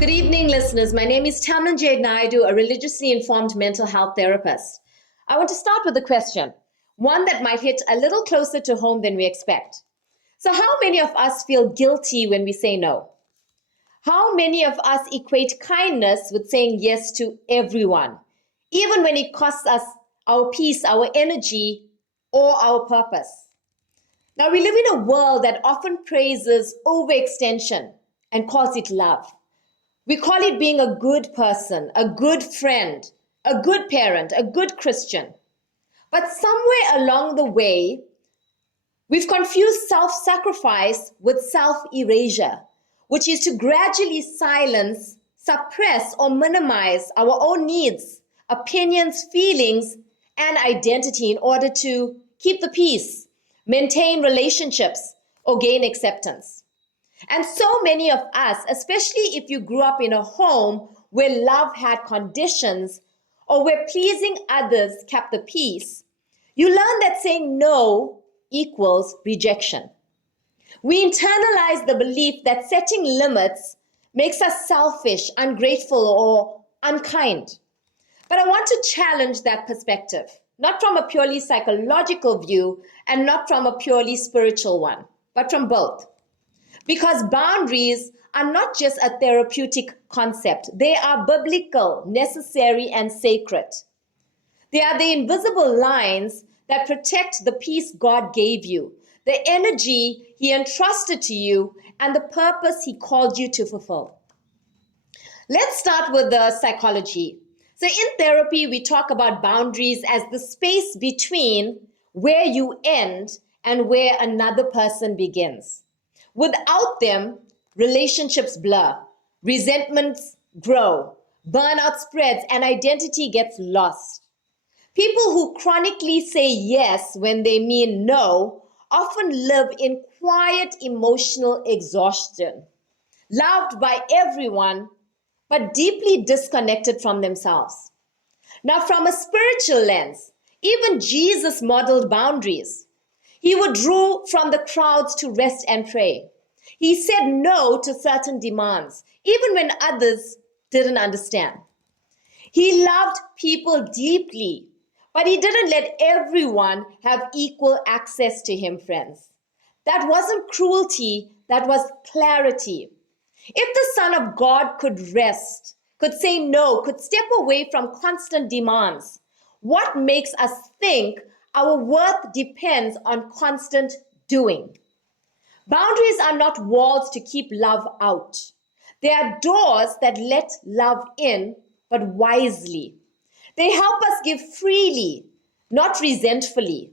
Good evening, listeners. My name is Tamlyn Jade Naidoo, a religiously informed mental health therapist. I want to start with a question, one that might hit a little closer to home than we expect. So, how many of us feel guilty when we say no? How many of us equate kindness with saying yes to everyone, even when it costs us our peace, our energy, or our purpose? Now, we live in a world that often praises overextension and calls it love. We call it being a good person, a good friend, a good parent, a good Christian. But somewhere along the way, we've confused self-sacrifice with self-erasure, which is to gradually silence, suppress, or minimize our own needs, opinions, feelings, and identity in order to keep the peace, maintain relationships, or gain acceptance. And so many of us, especially if you grew up in a home where love had conditions or where pleasing others kept the peace, you learn that saying no equals rejection. We internalize the belief that setting limits makes us selfish, ungrateful, or unkind. But I want to challenge that perspective, not from a purely psychological view and not from a purely spiritual one, but from both. Because boundaries are not just a therapeutic concept, they are biblical, necessary, and sacred. They are the invisible lines that protect the peace God gave you, the energy He entrusted to you, and the purpose He called you to fulfill. Let's start with the psychology. So, in therapy, we talk about boundaries as the space between where you end and where another person begins. Without them, relationships blur, resentments grow, burnout spreads, and identity gets lost. People who chronically say yes when they mean no often live in quiet emotional exhaustion, loved by everyone, but deeply disconnected from themselves. Now, from a spiritual lens, even Jesus modeled boundaries. He withdrew from the crowds to rest and pray. He said no to certain demands, even when others didn't understand. He loved people deeply, but he didn't let everyone have equal access to him, friends. That wasn't cruelty, that was clarity. If the Son of God could rest, could say no, could step away from constant demands, what makes us think our worth depends on constant doing? Boundaries are not walls to keep love out. They are doors that let love in, but wisely. They help us give freely, not resentfully.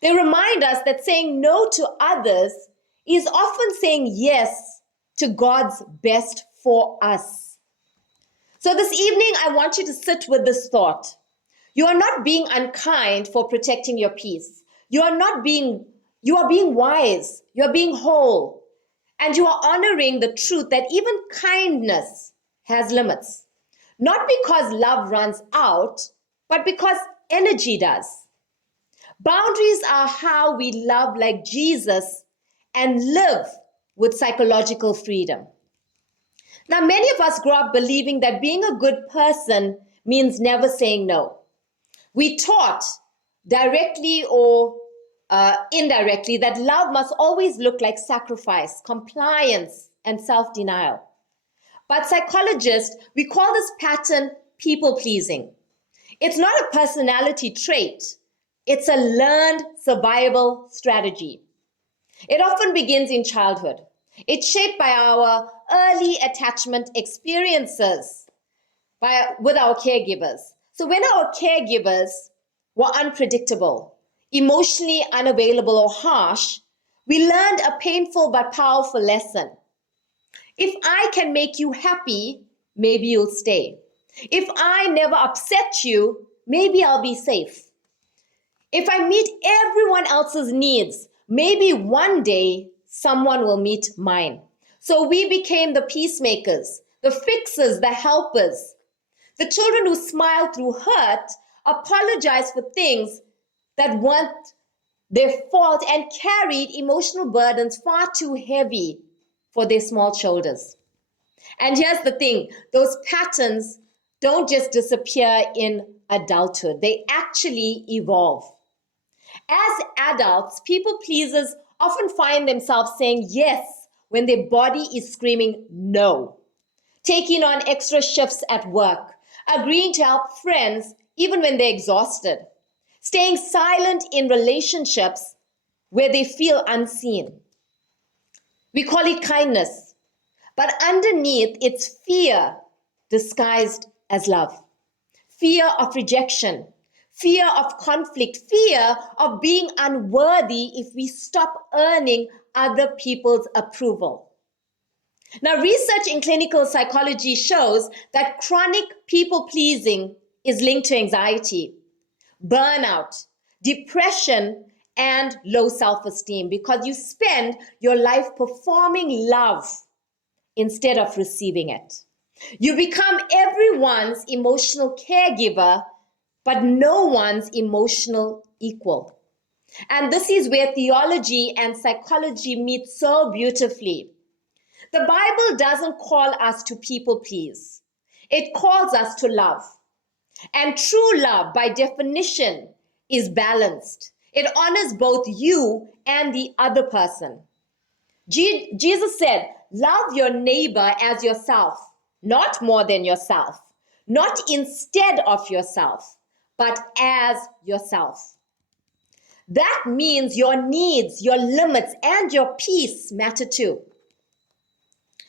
They remind us that saying no to others is often saying yes to God's best for us. So this evening, I want you to sit with this thought. You are not being unkind for protecting your peace. You are being wise. You are being whole. And you are honoring the truth that even kindness has limits. Not because love runs out, but because energy does. Boundaries are how we love like Jesus and live with psychological freedom. Now, many of us grow up believing that being a good person means never saying no. We taught directly or indirectly that love must always look like sacrifice, compliance, and self-denial. But psychologists, we call this pattern people-pleasing. It's not a personality trait. It's a learned survival strategy. It often begins in childhood. It's shaped by our early attachment experiences with our caregivers. So when our caregivers were unpredictable, emotionally unavailable, or harsh, we learned a painful but powerful lesson. If I can make you happy, maybe you'll stay. If I never upset you, maybe I'll be safe. If I meet everyone else's needs, maybe one day someone will meet mine. So we became the peacemakers, the fixers, the helpers. The children who smiled through hurt, apologized for things that weren't their fault, and carried emotional burdens far too heavy for their small shoulders. And here's the thing, those patterns don't just disappear in adulthood, they actually evolve. As adults, people pleasers often find themselves saying yes when their body is screaming no, taking on extra shifts at work, agreeing to help friends even when they're exhausted, staying silent in relationships where they feel unseen. We call it kindness, but underneath it's fear disguised as love. Fear of rejection, fear of conflict, fear of being unworthy if we stop earning other people's approval. Now, research in clinical psychology shows that chronic people-pleasing is linked to anxiety, burnout, depression, and low self-esteem because you spend your life performing love instead of receiving it. You become everyone's emotional caregiver, but no one's emotional equal. And this is where theology and psychology meet so beautifully. The Bible doesn't call us to people please. It calls us to love. And true love, by definition, is balanced. It honors both you and the other person. Jesus said, love your neighbor as yourself, not more than yourself, not instead of yourself, but as yourself. That means your needs, your limits, and your peace matter too.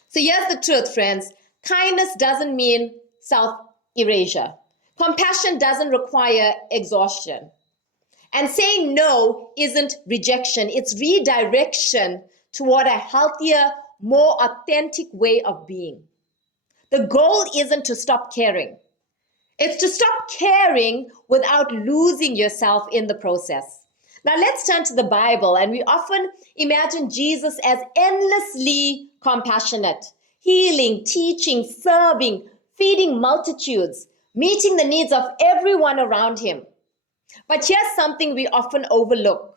So here's the truth, friends. Kindness doesn't mean self-erasure. Compassion doesn't require exhaustion. And saying no isn't rejection, it's redirection toward a healthier, more authentic way of being. The goal isn't to stop caring. It's to stop caring without losing yourself in the process. Now let's turn to the Bible, and we often imagine Jesus as endlessly compassionate, healing, teaching, serving, feeding multitudes, meeting the needs of everyone around him. But here's something we often overlook.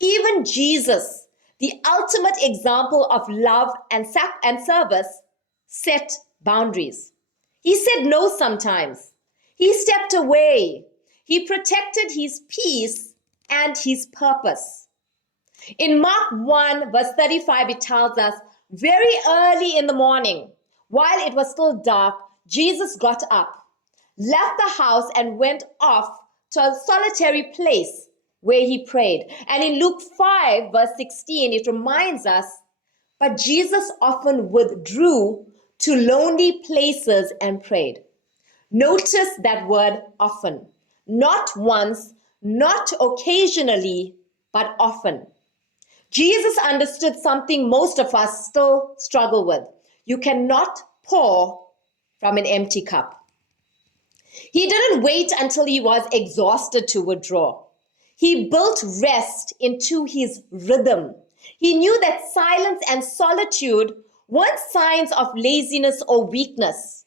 Even Jesus, the ultimate example of love and service, set boundaries. He said no sometimes. He stepped away. He protected his peace and his purpose. In Mark 1, verse 35, it tells us, very early in the morning, while it was still dark, Jesus got up, left the house, and went off to a solitary place where he prayed. And in Luke 5, verse 16, it reminds us, but Jesus often withdrew to lonely places and prayed. Notice that word often. Not once, not occasionally, but often. Jesus understood something most of us still struggle with. You cannot pour from an empty cup. He didn't wait until he was exhausted to withdraw. He built rest into his rhythm. He knew that silence and solitude weren't signs of laziness or weakness.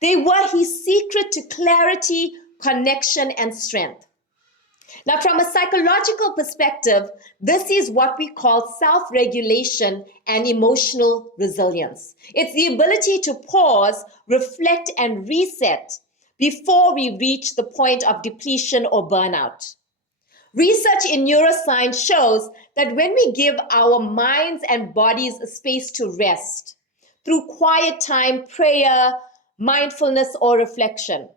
They were his secret to clarity, connection, and strength. Now, from a psychological perspective, this is what we call self-regulation and emotional resilience. It's the ability to pause, reflect, and reset before we reach the point of depletion or burnout. Research in neuroscience shows that when we give our minds and bodies a space to rest through quiet time, prayer, mindfulness, or reflection,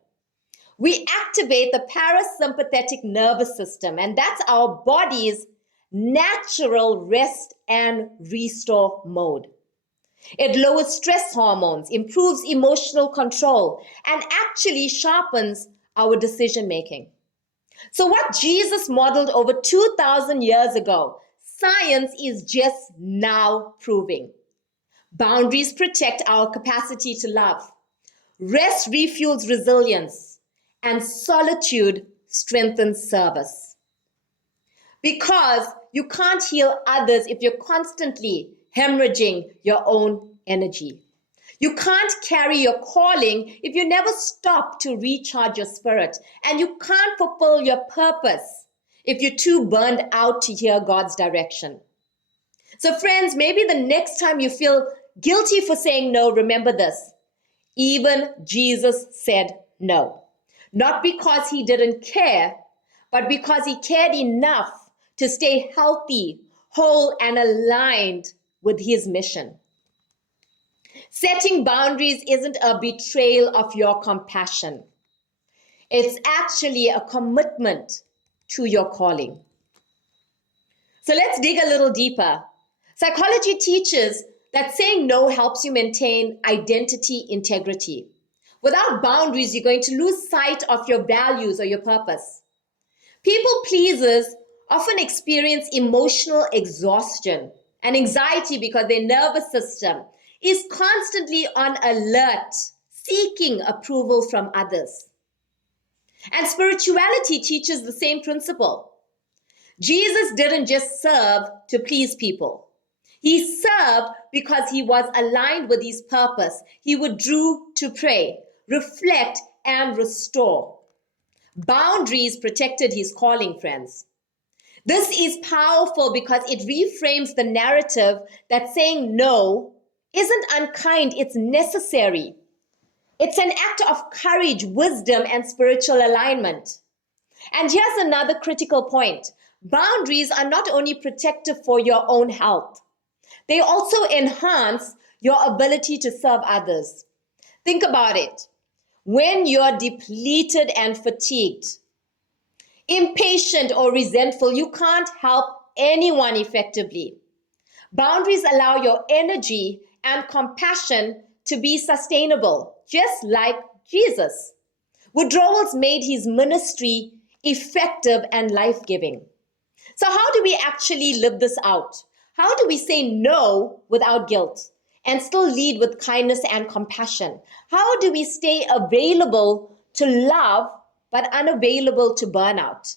we activate the parasympathetic nervous system, and that's our body's natural rest and restore mode. It lowers stress hormones, improves emotional control, and actually sharpens our decision making. So what Jesus modeled over 2,000 years ago, science is just now proving. Boundaries protect our capacity to love. Rest refuels resilience. And solitude strengthens service. Because you can't heal others if you're constantly hemorrhaging your own energy. You can't carry your calling if you never stop to recharge your spirit. And you can't fulfill your purpose if you're too burned out to hear God's direction. So friends, maybe the next time you feel Guilty for saying no, remember this. Even Jesus said no. Not because he didn't care, but because he cared enough to stay healthy, whole, and aligned with his mission. Setting boundaries isn't a betrayal of your compassion. It's actually a commitment to your calling. So let's dig a little deeper. Psychology teaches that saying no helps you maintain identity integrity. Without boundaries, you're going to lose sight of your values or your purpose. People pleasers often experience emotional exhaustion and anxiety because their nervous system is constantly on alert, seeking approval from others. And spirituality teaches the same principle. Jesus didn't just serve to please people. He served because he was aligned with his purpose. He withdrew to pray, reflect, and restore. Boundaries protected his calling, friends. This is powerful because it reframes the narrative that saying no isn't unkind, it's necessary. It's an act of courage, wisdom, and spiritual alignment. And here's another critical point. Boundaries are not only protective for your own health, they also enhance your ability to serve others. Think about it. When you're depleted and fatigued, impatient or resentful, you can't help anyone effectively. Boundaries allow your energy and compassion to be sustainable, just like Jesus. Withdrawals made his ministry effective and life-giving. So how do we actually live this out? How do we say no without guilt and still lead with kindness and compassion? How do we stay available to love but unavailable to burnout?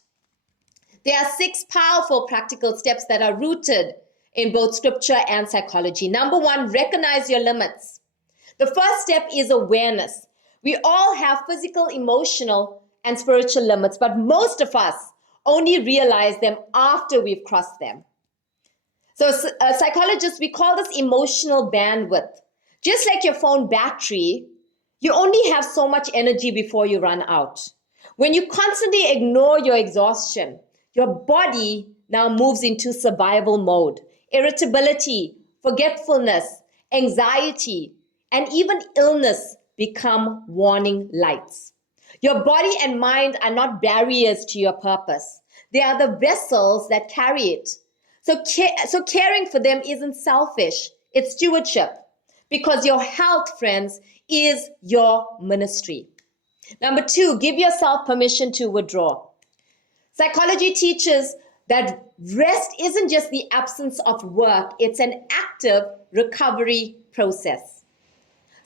There are 6 powerful practical steps that are rooted in both scripture and psychology. Number 1, recognize your limits. The first step is awareness. We all have physical, emotional, and spiritual limits, but most of us only realize them after we've crossed them. So psychologists, we call this emotional bandwidth. Just like your phone battery, you only have so much energy before you run out. When you constantly ignore your exhaustion, your body now moves into survival mode. Irritability, forgetfulness, anxiety, and even illness become warning lights. Your body and mind are not barriers to your purpose. They are the vessels that carry it. So caring for them isn't selfish, it's stewardship. Because your health, friends, is your ministry. Number 2, give yourself permission to withdraw. Psychology teaches that rest isn't just the absence of work, it's an active recovery process.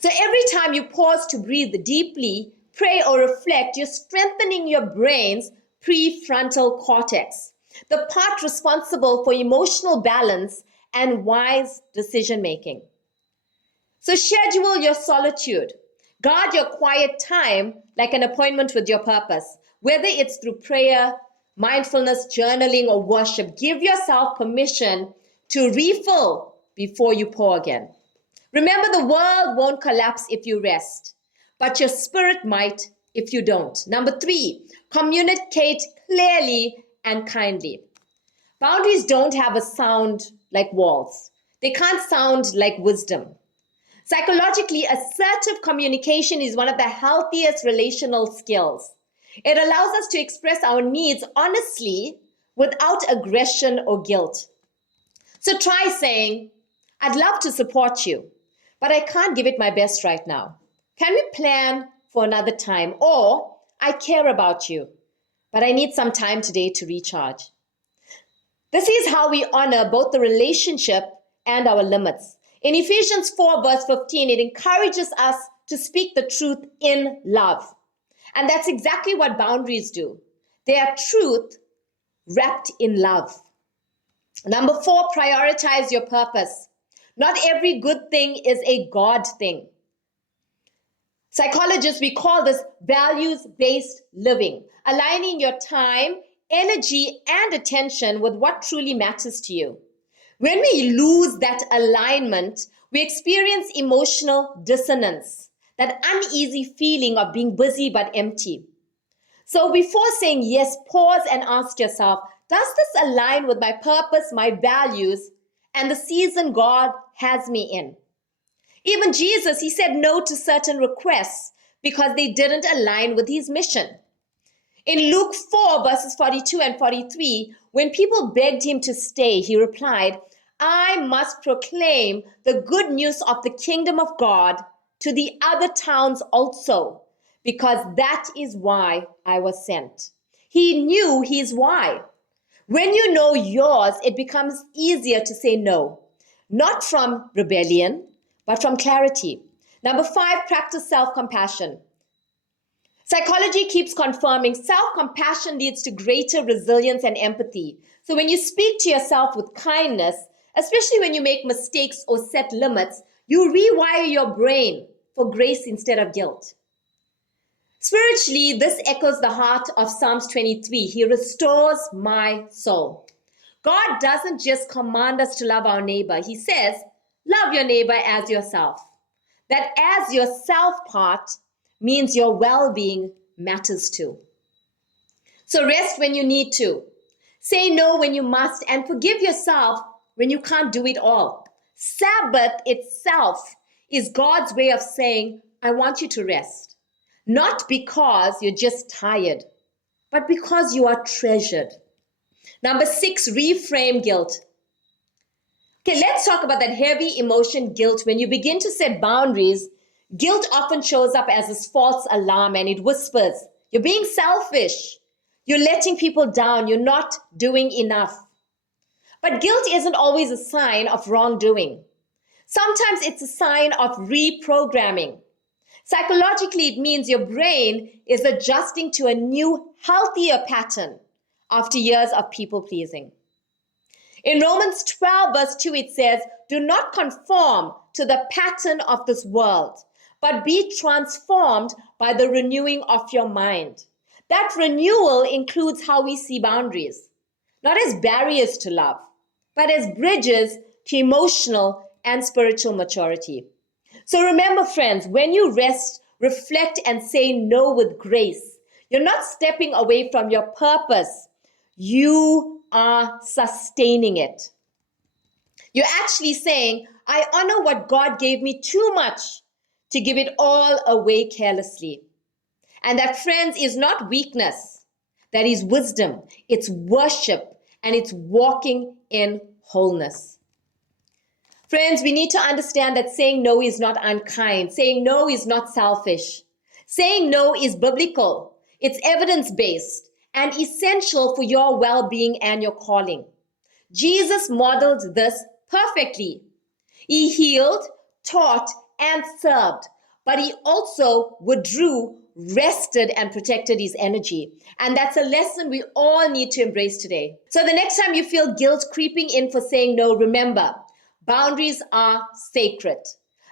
So every time you pause to breathe deeply, pray or reflect, you're strengthening your brain's prefrontal cortex, the part responsible for emotional balance and wise decision making. So schedule your solitude. Guard your quiet time like an appointment with your purpose, whether it's through prayer, mindfulness, journaling, or worship. Give yourself permission to refill before you pour again. Remember, the world won't collapse if you rest, but your spirit might if you don't. Number 3, communicate clearly and kindly. Boundaries don't have a sound like walls. They can't sound like wisdom. Psychologically, assertive communication is one of the healthiest relational skills. It allows us to express our needs honestly without aggression or guilt. So try saying, I'd love to support you, but I can't give it my best right now. Can we plan for another time? Or, I care about you, but I need some time today to recharge. This is how we honor both the relationship and our limits. In Ephesians 4 verse 15, it encourages us to speak the truth in love. And that's exactly what boundaries do. They are truth wrapped in love. Number 4, prioritize your purpose. Not every good thing is a God thing. Psychologists, we call this values-based living, aligning your time, energy, and attention with what truly matters to you. When we lose that alignment, we experience emotional dissonance, that uneasy feeling of being busy but empty. So before saying yes, pause and ask yourself, does this align with my purpose, my values, and the season God has me in? Even Jesus, he said no to certain requests because they didn't align with his mission. In Luke 4, verses 42 and 43, when people begged him to stay, he replied, I must proclaim the good news of the kingdom of God to the other towns also, because that is why I was sent. He knew his why. When you know yours, it becomes easier to say no, not from rebellion, but from clarity. Number 5, practice self-compassion. Psychology keeps confirming self-compassion leads to greater resilience and empathy. So when you speak to yourself with kindness, especially when you make mistakes or set limits, you rewire your brain for grace instead of guilt. Spiritually, this echoes the heart of Psalms 23. He restores my soul. God doesn't just command us to love our neighbor. He says, love your neighbor as yourself. That as yourself part means your well-being matters too. So rest when you need to. Say no when you must, and forgive yourself when you can't do it all. Sabbath itself is God's way of saying, I want you to rest. Not because you're just tired, but because you are treasured. Number 6, reframe guilt. Okay, let's talk about that heavy emotion, guilt. When you begin to set boundaries, guilt often shows up as this false alarm and it whispers, you're being selfish. You're letting people down. You're not doing enough. But guilt isn't always a sign of wrongdoing. Sometimes it's a sign of reprogramming. Psychologically, it means your brain is adjusting to a new, healthier pattern after years of people-pleasing. In Romans 12, verse 2, it says, do not conform to the pattern of this world, but be transformed by the renewing of your mind. That renewal includes how we see boundaries, not as barriers to love, but as bridges to emotional and spiritual maturity. So remember, friends, when you rest, reflect, and say no with grace, you're not stepping away from your purpose. You are sustaining it. You're actually saying, I honor what God gave me too much to give it all away carelessly. And that, friends, is not weakness. That is wisdom. It's worship, and it's walking in wholeness. Friends, we need to understand that saying no is not unkind. Saying no is not selfish. Saying no is biblical. It's evidence-based and essential for your well-being and your calling. Jesus modeled this perfectly. He healed, taught, and served, but he also withdrew, rested, and protected his energy. And that's a lesson we all need to embrace today. So the next time you feel guilt creeping in for saying no, remember, boundaries are sacred.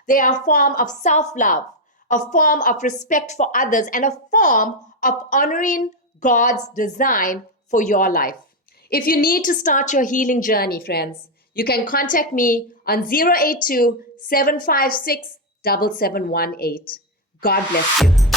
They are a form of self-love, a form of respect for others, and a form of honoring God's design for your life. If you need to start your healing journey, friends, you can contact me on 082-756-7718. God bless you.